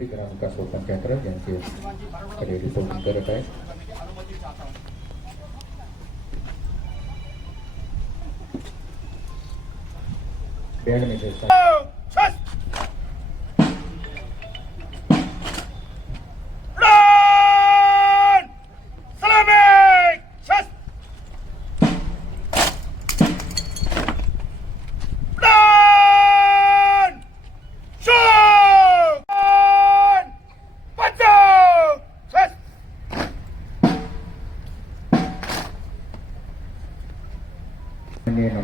मंत्री ग्रामविकास व पंचायत राज यांचे कडे रिपोर्टिंग करत आहे बॅग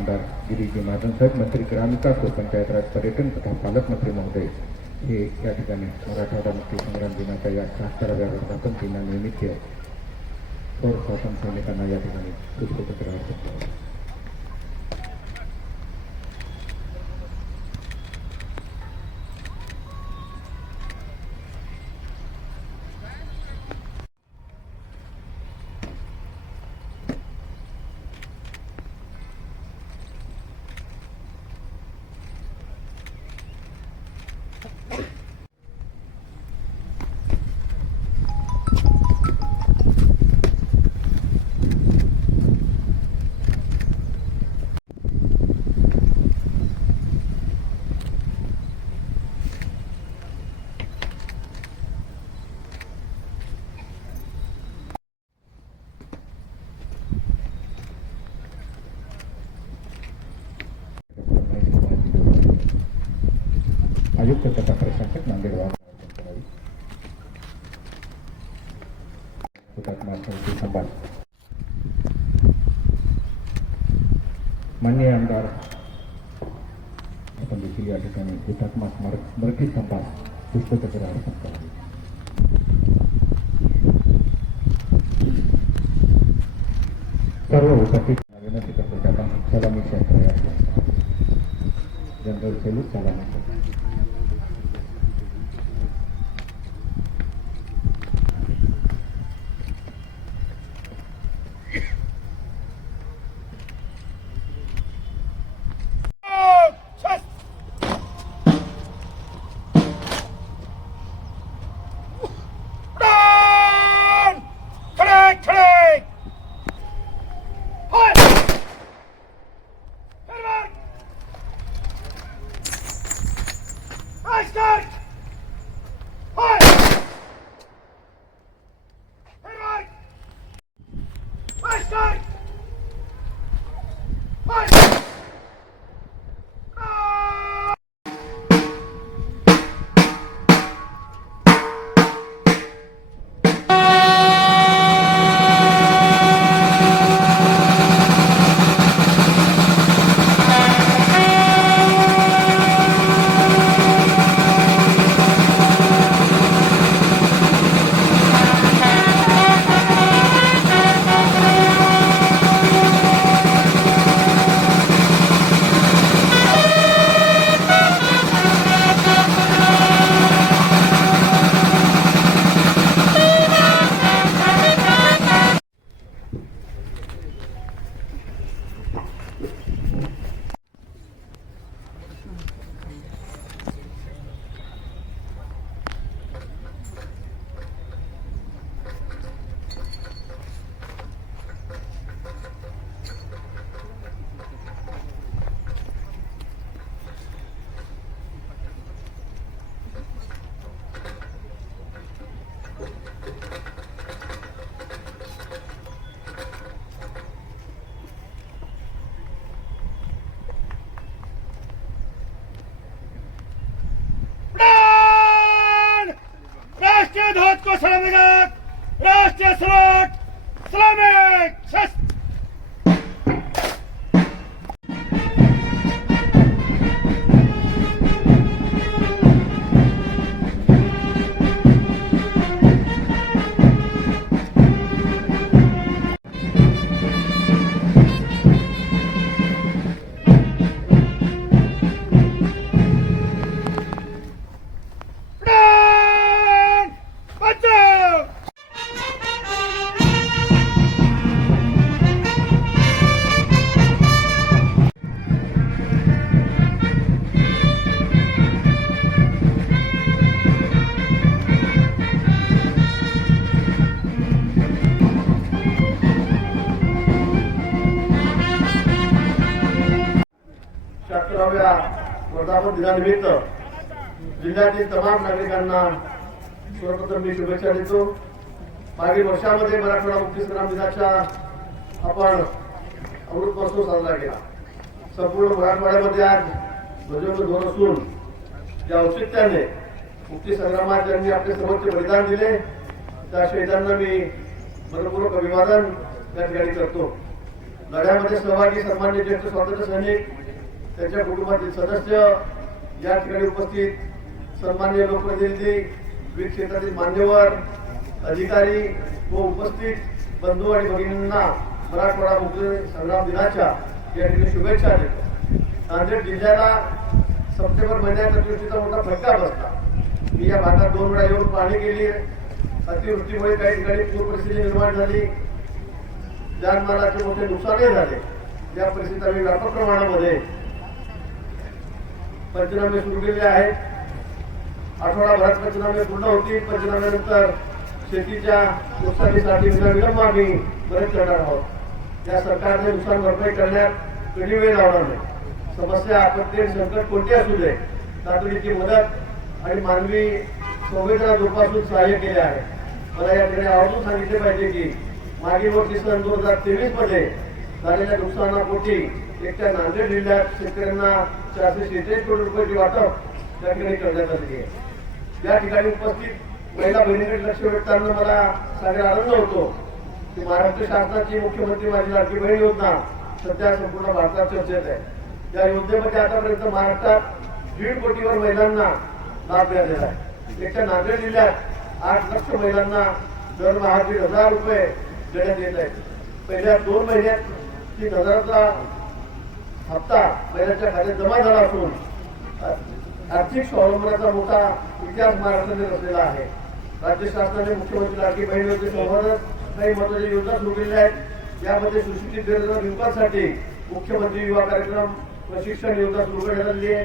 आमदार गिरीजी महाजन साहेब मंत्री ग्रामविकास व पंचायत राज पर्यटन तथा पालकमंत्री महोदय हे या ठिकाणी मराठवाडा मुक्तीसंग्राम दिनाच्या या शहात्तराव्या वर्धापन दिनानिमित्त थोर स्वातंत्र्य सैनिकांना या ठिकाणी पुष्पपत्र अर्पण करतात. आयुक्त तथा प्रशासक नांदेड वाघ करावी हुतात्मा स्मृती संभाष मान्य आमदार आपण देखील या ठिकाणी हुतात्मा स्मारक स्मृती संभाष पुष्पचक्र अर्पण करावे सर्व उपस्थित विनंती करतो की आपण सलामी क्षेत्र या जनरल सेलूट सलामी या वर्धापन दिनानिमित्त जिल्ह्यातील तमाम नागरिकांना सर्वप्रथम मी शुभेच्छा देतो. मागील वर्षामध्ये मराठवाडा मुक्ती संग्राम दिनाच्या आपण अमृत महोत्सव साजरा केला. संपूर्ण मराठवाड्यामध्ये आज ध्वजवंत धोर असून ज्या औचित्याने मुक्ती संग्रामात ज्यांनी आपले सर्वोच्च बलिदान दिले त्या शहीदांना मी मनपूर्वक अभिवादन या ठिकाणी करतो. लढ्यामध्ये सहभागी सन्मान्य ज्येष्ठ स्वातंत्र्य सैनिक त्यांच्या कुटुंबातील सदस्य या ठिकाणी उपस्थित. सन्मान्य लोकप्रतिनिधी विविध क्षेत्रातील मान्यवर अधिकारी व उपस्थित बंधू आणि भगिनींना मराठवाडा मुक्ती संग्राम दिनाच्या या ठिकाणी शुभेच्छा देतो. नांदेड जिल्ह्याला सप्टेंबर महिन्यात अतिवृष्टीचा मोठा फटका बसला. मी या भागात दोन वेळा येऊन पाहणी केली. अतिवृष्टीमुळे काही ठिकाणी पूर परिस्थिती निर्माण झाली. जानमालाचे मोठे नुकसानही झाले. या परिस्थितीत आम्ही व्यापक प्रमाणामध्ये पंचनामे सुरू केलेले आहेत आठवडाभरात पंचनामे पूर्ण होतील. पंचनाम्यानंतर शेतीच्या नुकसानीसाठी विलंब आम्ही मदत करणार आहोत. या सरकारने नुकसान भरपाई करण्यात कधी वेळ लावणार नाही. समस्या आपत्ती संकट कोणते असू दे तातडीची मदत आणि मानवी संवेदना जोपासून सहाय्य केले आहे. मला या ठिकाणी आवर्जून सांगितले पाहिजे की मागील वर्षी सन दोन हजार तेवीसमध्ये झालेल्या नुकसानापोटी एकट्या नांदेड जिल्ह्यात शेतकऱ्यांना चारशे शेहेचाळीस करोड रुपयाची वाटप त्या ठिकाणी करण्यात आली आहे. या ठिकाणी उपस्थित महिला बहिणीकडे लक्ष वेधताना मला सांगायला आनंद होतो की महाराष्ट्र शासनाची मुख्यमंत्री माझी लाडकी बहीण योजना सध्या संपूर्ण भारतात चर्चेत आहे. या योजनेमध्ये आतापर्यंत महाराष्ट्रात दीड कोटीवर महिलांना लाभ मिळालेला आहे. एकट्या नांदेड जिल्ह्यात आठ लक्ष महिलांना दरमहा दीड हजार रुपये देण्यात येत आहेत. पहिल्या दोन महिन्यात तीन हजाराचा हप्ता महिलांच्या खात्यात जमा झाला असून आर्थिक स्वावलंबनाचा मोठा इतिहास महाराष्ट्राने रचलेला आहे. राज्य शासनाने मुख्यमंत्री लाडकी बहीण योजनेसोबतच काही महत्त्वाच्या योजना सुरू केलेल्या आहेत. यामध्ये सुशिक्षित बेरोजगार युवकांसाठी मुख्यमंत्री युवा कार्यक्रम प्रशिक्षण योजना सुरू करण्यात आली आहे.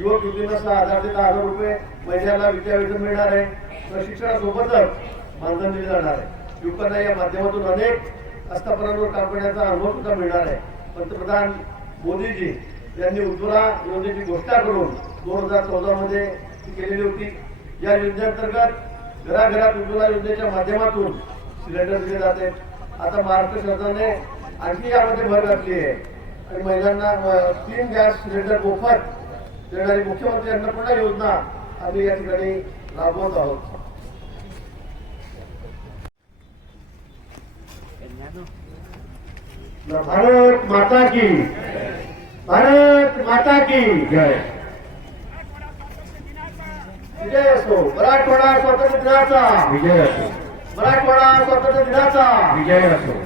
युवक युवतींना सहा हजार ते दहा हजार रुपये महिन्याला विद्यावेतन मिळणार आहे. प्रशिक्षणासोबतच मानधन दिले जाणार आहे. युवकांना या माध्यमातून अनेक आस्थापनांवर काम करण्याचा अनुभव सुद्धा मिळणार आहे. पंतप्रधान मोदीजी यांनी उज्ज्वला योजनेची घोषणा करून दोन हजार चौदा मध्ये केलेली होती. या योजनेअंतर्गत घराघरात उज्ज्वला योजनेच्या माध्यमातून सिलेंडर दिले जाते. आता महाराष्ट्र शासनाने आणखी यामध्ये भर घातली आहे. आणि महिलांना तीन गॅस सिलेंडर मोफत देणारी मुख्यमंत्री अन्नपूर्णा योजना आम्ही या ठिकाणी राबवत आहोत. भारत माता की भारत माता की जय। विजय असो मराठवाडा स्वातंत्र्य दिनाचा। विजय असो। मराठवाडा स्वातंत्र्य दिनाचा। विजय असो।